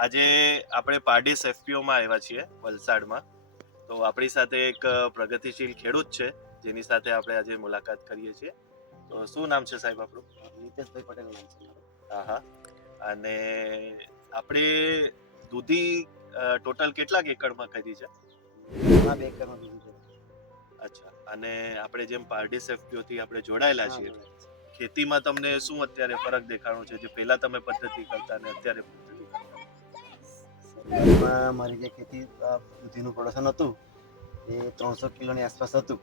આજે આપણે પારડીસ એફપીઓમાં આવ્યા છીએ વલસાડમાં. તો આપણી સાથે એક પ્રગતિશીલ ખેડૂત છે જેની સાથે આપણે આજે મુલાકાત કરીએ છીએ. તો શું નામ છે સાહેબ આપણું? નીતેશભાઈ પટેલ નામ છે હા હા. અને આપણે દૂધી ટોટલ કેટલાક એકરમાં કરી છે? બે એકરમાં દૂધી છે. અચ્છા. અને આપણે જેમ પારડીસ એફપીઓ થી આપણે જોડાયેલા છીએ ખેતીમાં તમને શું અત્યારે ફરક દેખાણો છે? જે પહેલા તમે પદ્ધતિ કરતા ને અત્યારે શરૂઆતમાં મારી જે ખેતી આ દૂધીનું પ્રોડક્શન હતું એ ત્રણસો કિલોની આસપાસ હતું.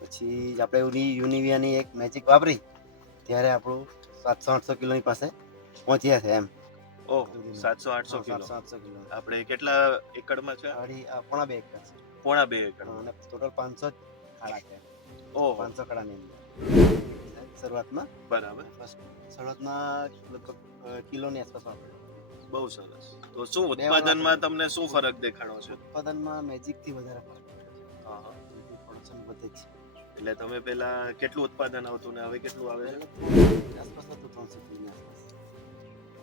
પછી આપણે યુની યુનિવિયાની એક મેજિક વાપરી ત્યારે આપણું સાતસો આઠસો કિલોની પાસે પહોંચ્યા છે એમ. ઓહ સાતસો આઠસો કિલો. સાતસો કિલો. આપણે કેટલા એકડમાં છે? અઢી આ પોણા બે એકર છે. પોણા બે એકડ અને ટોટલ પાંચસો ખાડા છે. ઓહ. પાંચસો ખાડાની અંદર. શરૂઆતમાં બરાબર. શરૂઆતમાં લગભગ કિલોની આસપાસ વાપર્યું. બહુ સરસ. તો શું ઉત્પાદનમાં તમને શું ફરક દેખાણો છે? ઉત્પાદનમાં મેજિકથી વધારે ફરક. પ્રોડક્શન વધે છે એટલે તમે પેલા કેટલું ઉત્પાદન આવતું ને હવે કેટલું આવે છે? આસપાસ હતું ત્રણસો કિલોની આસપાસ.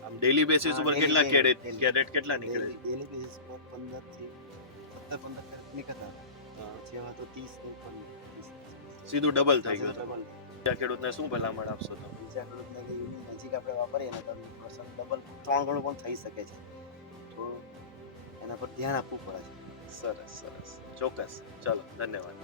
આમ ડેલી બેસિસ ઉપર કેટલા કેરેટ કેરેટ કેટલા નીકળે ડેલી બેસિસ પર પંદરથી સત્તર પંદર કેરેટ નીકળતા પછી હવે તો ત્રીસ સીધું ડબલ થઈ ગયું ડબલ બીજા ખેડૂતને શું ભલામણ આપશો તમે? બીજા ખેડૂતને કે નજીક આપણે વાપરીએ ને તો ડબલ ત્રણ ગણું પણ થઈ શકે છે. તો એના પર ધ્યાન આપવું પડે છે. સરસ સરસ. ચોક્કસ. ચાલો ધન્યવાદ.